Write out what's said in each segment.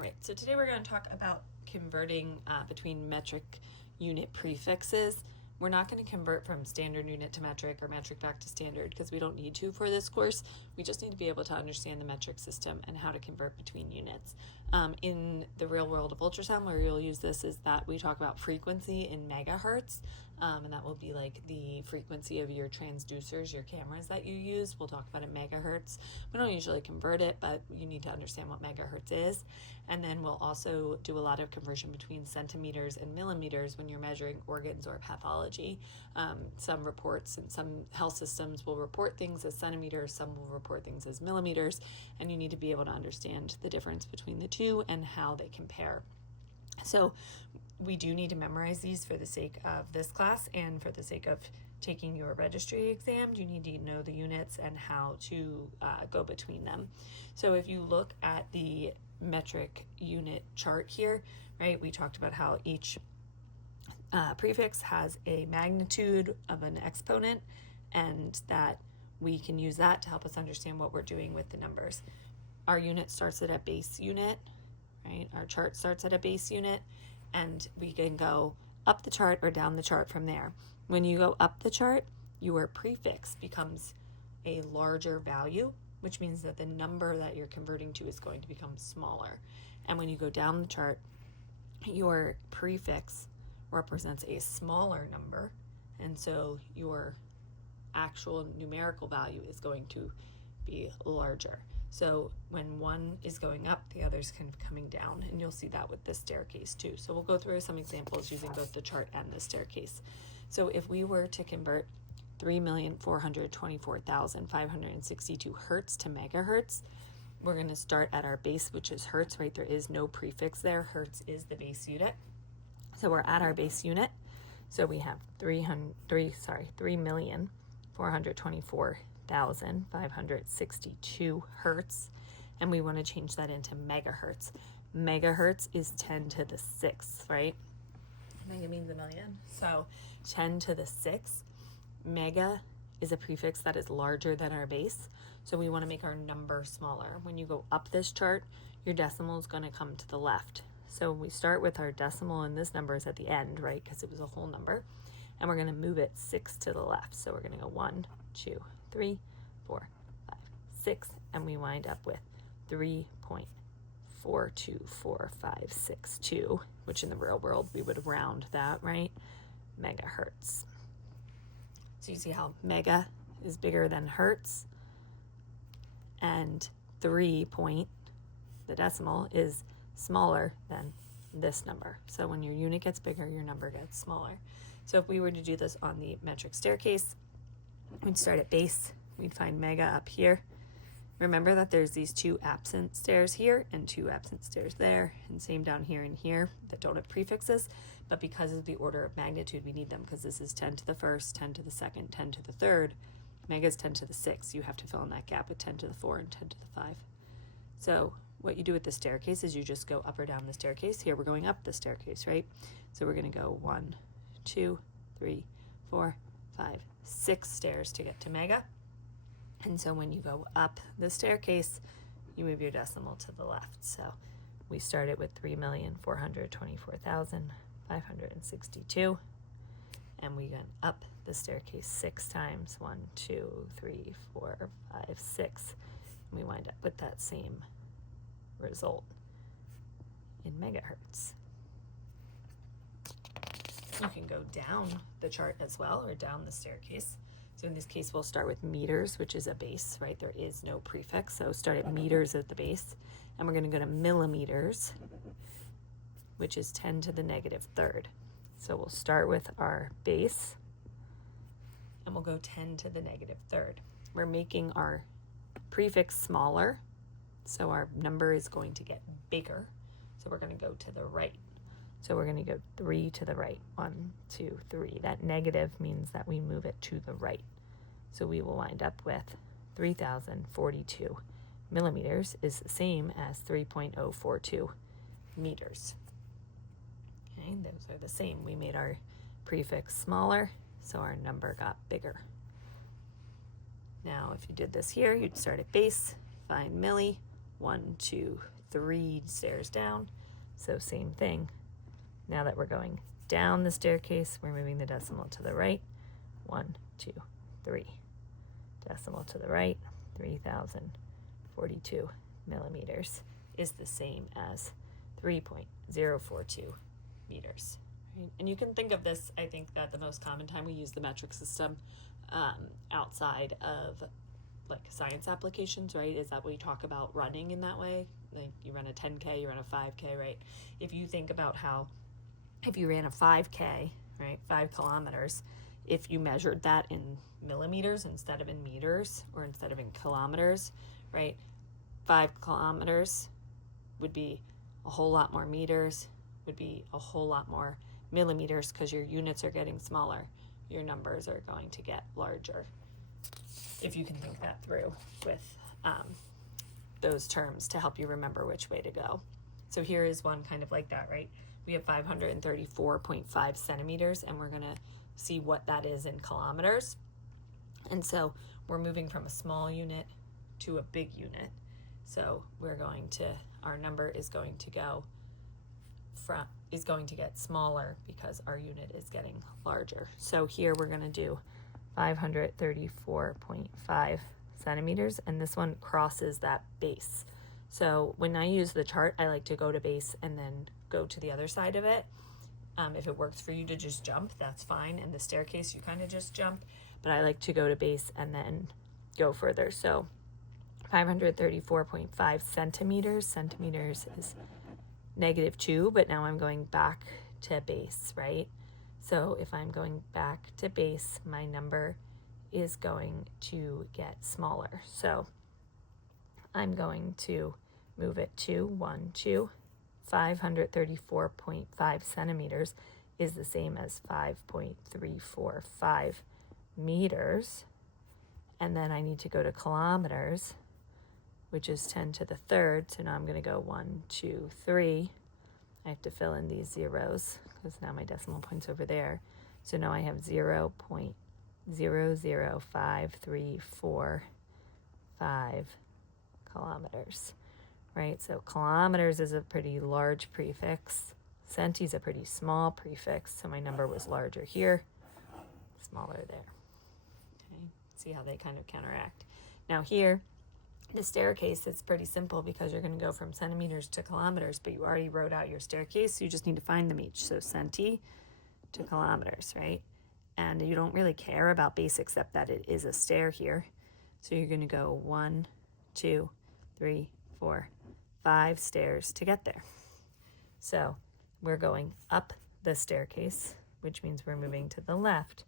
right, so today we're going to talk about converting between metric unit prefixes. We're not going to convert from standard unit to metric or metric back to standard because we don't need to for this course. We just need to be able to understand the metric system and how to convert between units. In the real world of ultrasound, where you'll use this is that we talk about frequency in megahertz, and that will be like the frequency of your transducers, your cameras that you use. We'll talk about it megahertz. We don't usually convert it, but you need to understand what megahertz is. And then we'll also do a lot of conversion between centimeters and millimeters when you're measuring organs or pathology. Some reports and some health systems will report things as centimeters, some will report things as millimeters, and you need to be able to understand the difference between the two and how they compare. So we do need to memorize these for the sake of this class and for the sake of taking your registry exam. You need to know the units and how to go between them. So if you look at the metric unit chart here, right, we talked about how each prefix has a magnitude of an exponent, and that we can use that to help us understand what we're doing with the numbers. Our unit starts at a base unit, right? Our chart starts at a base unit, and we can go up the chart or down the chart from there. When you go up the chart, your prefix becomes a larger value, which means that the number that you're converting to is going to become smaller. And when you go down the chart, your prefix represents a smaller number, and so your actual numerical value is going to be larger. So when one is going up, the other is kind of coming down, and you'll see that with this staircase too. So we'll go through some examples using both the chart and the staircase. So if we were to convert 3,424,562 hertz to megahertz, we're going to start at our base, which is hertz, right? There is no prefix there. Hertz is the base unit. So we're at our base unit. So we have 3,424,562 hertz, and we want to change that into megahertz. Megahertz is 10 to the 6th, right? Mega means a million. So 10 to the 6th. Mega is a prefix that is larger than our base, so we want to make our number smaller. When you go up this chart, your decimal is going to come to the left. So we start with our decimal, and this number is at the end, right, because it was a whole number, and we're going to move it 6 to the left. So we're going to go 1, 2, 3, 4, 5, 6, and we wind up with 3.424562, which in the real world we would round that, right? Megahertz. So you see how mega is bigger than hertz, and 3 point, the decimal, is smaller than this number. So when your unit gets bigger, your number gets smaller. So if we were to do this on the metric staircase, we'd start at base, we'd find mega up here. Remember that there's these 2 absent stairs here and 2 absent stairs there, and same down here and here that don't have prefixes, but because of the order of magnitude, we need them because this is 10 to the 1st, 10 to the 2nd, 10 to the 3rd. Mega is 10 to the 6th. You have to fill in that gap with 10 to the 4 and 10 to the 5. So what you do with the staircase is you just go up or down the staircase. Here we're going up the staircase, right? So we're going to go 1, 2, 3, 4, 5, 6 stairs to get to mega. And so when you go up the staircase, you move your decimal to the left. So we started with 3,424,562, and we went up the staircase 6 times. 1, 2, 3, 4, 5, 6. And we wind up with that same result in megahertz. You can go down the chart as well, or down the staircase. So in this case, we'll start with meters, which is a base, right? There is no prefix, so start at meters at the base. And we're going to go to millimeters, which is 10 to the negative 3rd. So we'll start with our base, and we'll go 10 to the negative 3rd. We're making our prefix smaller, so our number is going to get bigger. So we're going to go to the right. So we're going to go 3 to the right. 1, 2, 3. That negative means that we move it to the right. So we will wind up with 3,042 millimeters is the same as 3.042 meters. Okay, those are the same. We made our prefix smaller, so our number got bigger. Now, if you did this here, you'd start at base, find milli, 1, 2, 3 stairs down. So same thing. Now that we're going down the staircase, we're moving the decimal to the right. 1, 2, 3. Decimal to the right, 3,042 millimeters is the same as 3.042 meters. Right? And you can think of this, I think that the most common time we use the metric system outside of like science applications, right, is that we talk about running in that way. Like you run a 10K, you run a 5K, right? If you think about how, if you ran a 5K, right, 5 kilometers, if you measured that in millimeters instead of in meters or instead of in kilometers, right, 5 kilometers would be a whole lot more meters, would be a whole lot more millimeters because your units are getting smaller. Your numbers are going to get larger. If you can think that through with those terms to help you remember which way to go. So here is one kind of like that, right? We have 534.5 centimeters, and we're going to see what that is in kilometers. And so we're moving from a small unit to a big unit. So our number is going to get smaller because our unit is getting larger. So here we're going to do 534.5 centimeters, and this one crosses that base. So when I use the chart, I like to go to base and then go to the other side of it. If it works for you to just jump, that's fine. And the staircase, you kind of just jump, but I like to go to base and then go further. So 534.5 centimeters. Centimeters is -2, but now I'm going back to base, right? So if I'm going back to base, my number is going to get smaller. So I'm going to move it to 534.5 centimeters is the same as 5.345 meters. And then I need to go to kilometers, which is 10 to the third. So now I'm going to go 1, 2, 3. I have to fill in these zeros because now my decimal point's over there. So now I have 0.005345 kilometers, right? So kilometers is a pretty large prefix. Centi's a pretty small prefix. So my number was larger here, smaller there. Okay, see how they kind of counteract. Now here, the staircase, it's pretty simple because you're going to go from centimeters to kilometers, but you already wrote out your staircase, so you just need to find them each. So centi to kilometers, right? And you don't really care about base except that it is a stair here. So you're going to go 1, 2, 3, 4, 5 stairs to get there. So we're going up the staircase, which means we're moving to the left.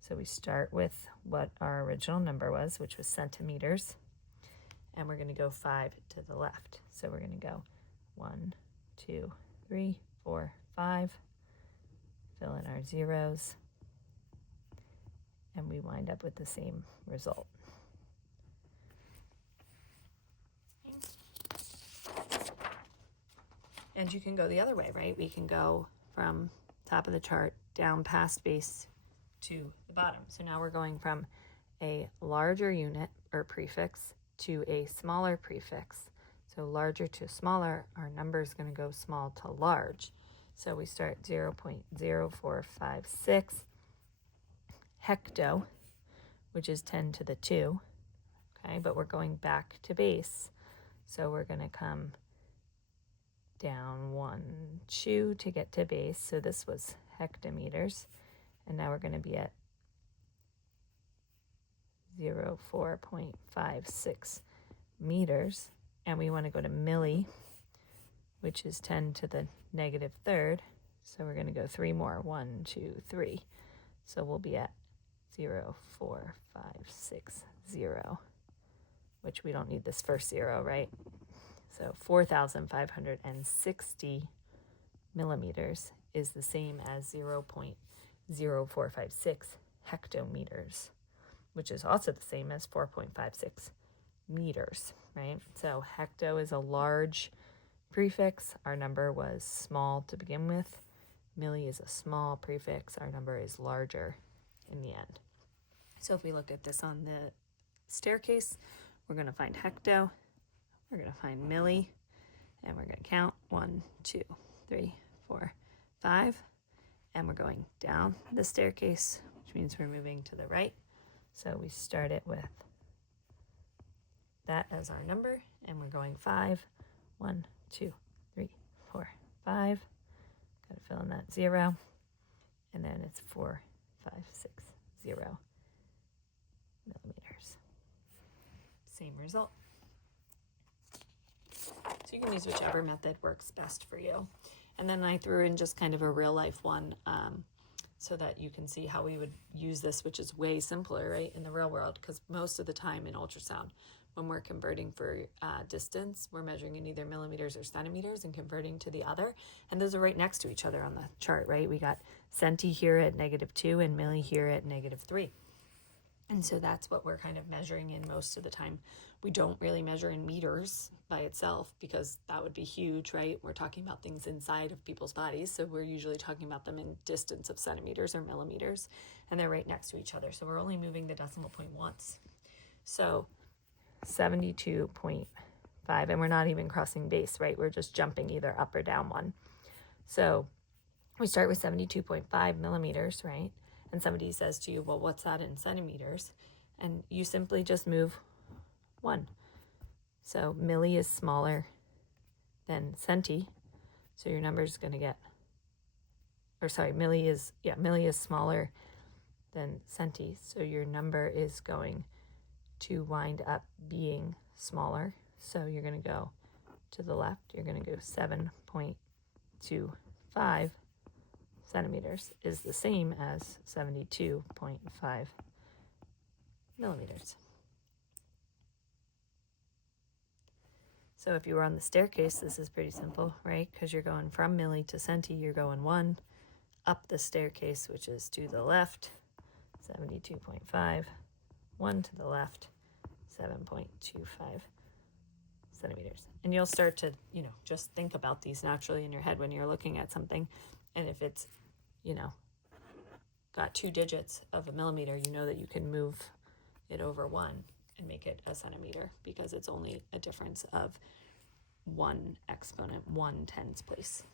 So we start with what our original number was, which was centimeters. And we're going to go 5 to the left. So we're going to go 1, 2, 3, 4, 5. Fill in our zeros. And we wind up with the same result. And you can go the other way, right? We can go from top of the chart down past base to the bottom. So now we're going from a larger unit or prefix to a smaller prefix. So larger to smaller, our number is going to go small to large. So we start 0.0456 hecto, which is 10 to the 2. Okay, but we're going back to base. So we're going to come down 1, 2 to get to base. So this was hectometers. And now we're going to be at 0.456 meters, and we want to go to milli, which is 10 to the -3rd. So we're going to go 3 more, 1, 2, 3. So we'll be at 0.4560, which we don't need this first 0, right? So 4,560 millimeters is the same as 0.0456 hectometers, which is also the same as 4.56 meters, right? So hecto is a large prefix. Our number was small to begin with. Milli is a small prefix. Our number is larger in the end. So if we look at this on the staircase, we're going to find hecto. we're going to find milli, and we're going to count 1, 2, 3, 4, 5, and we're going down the staircase, which means we're moving to the right. So we start it with that as our number, and we're going 5, 1, 2, 3, 4, 5. Got to fill in that 0, and then it's 4, 5, 6, 0 millimeters. Same result. So you can use whichever method works best for you. And then I threw in just kind of a real life one so that you can see how we would use this, which is way simpler, right, in the real world, because most of the time in ultrasound, when we're converting for distance, we're measuring in either millimeters or centimeters and converting to the other. And those are right next to each other on the chart, right? We got centi here at -2 and milli here at -3. And so that's what we're kind of measuring in most of the time. We don't really measure in meters by itself because that would be huge, right? We're talking about things inside of people's bodies. So we're usually talking about them in distance of centimeters or millimeters, and they're right next to each other. So we're only moving the decimal point once. So 72.5, and we're not even crossing base, right? We're just jumping either up or down one. So we start with 72.5 millimeters, right? And somebody says to you, well, what's that in centimeters? And you simply just move 1. So milli is smaller than centi. So your number is going to get, milli is smaller than centi. So your number is going to wind up being smaller. So you're going to go to the left. You're going to go 7.25 centimeters is the same as 72.5 millimeters. So if you were on the staircase, this is pretty simple, right? Because you're going from milli to centi, you're going 1 up the staircase, which is to the left, 72.5, 1 to the left, 7.25 centimeters. And you'll start to, just think about these naturally in your head when you're looking at something. And if it's, got 2 digits of a millimeter, you know that you can move it over 1 and make it a centimeter because it's only a difference of 1 exponent, 1 tens place.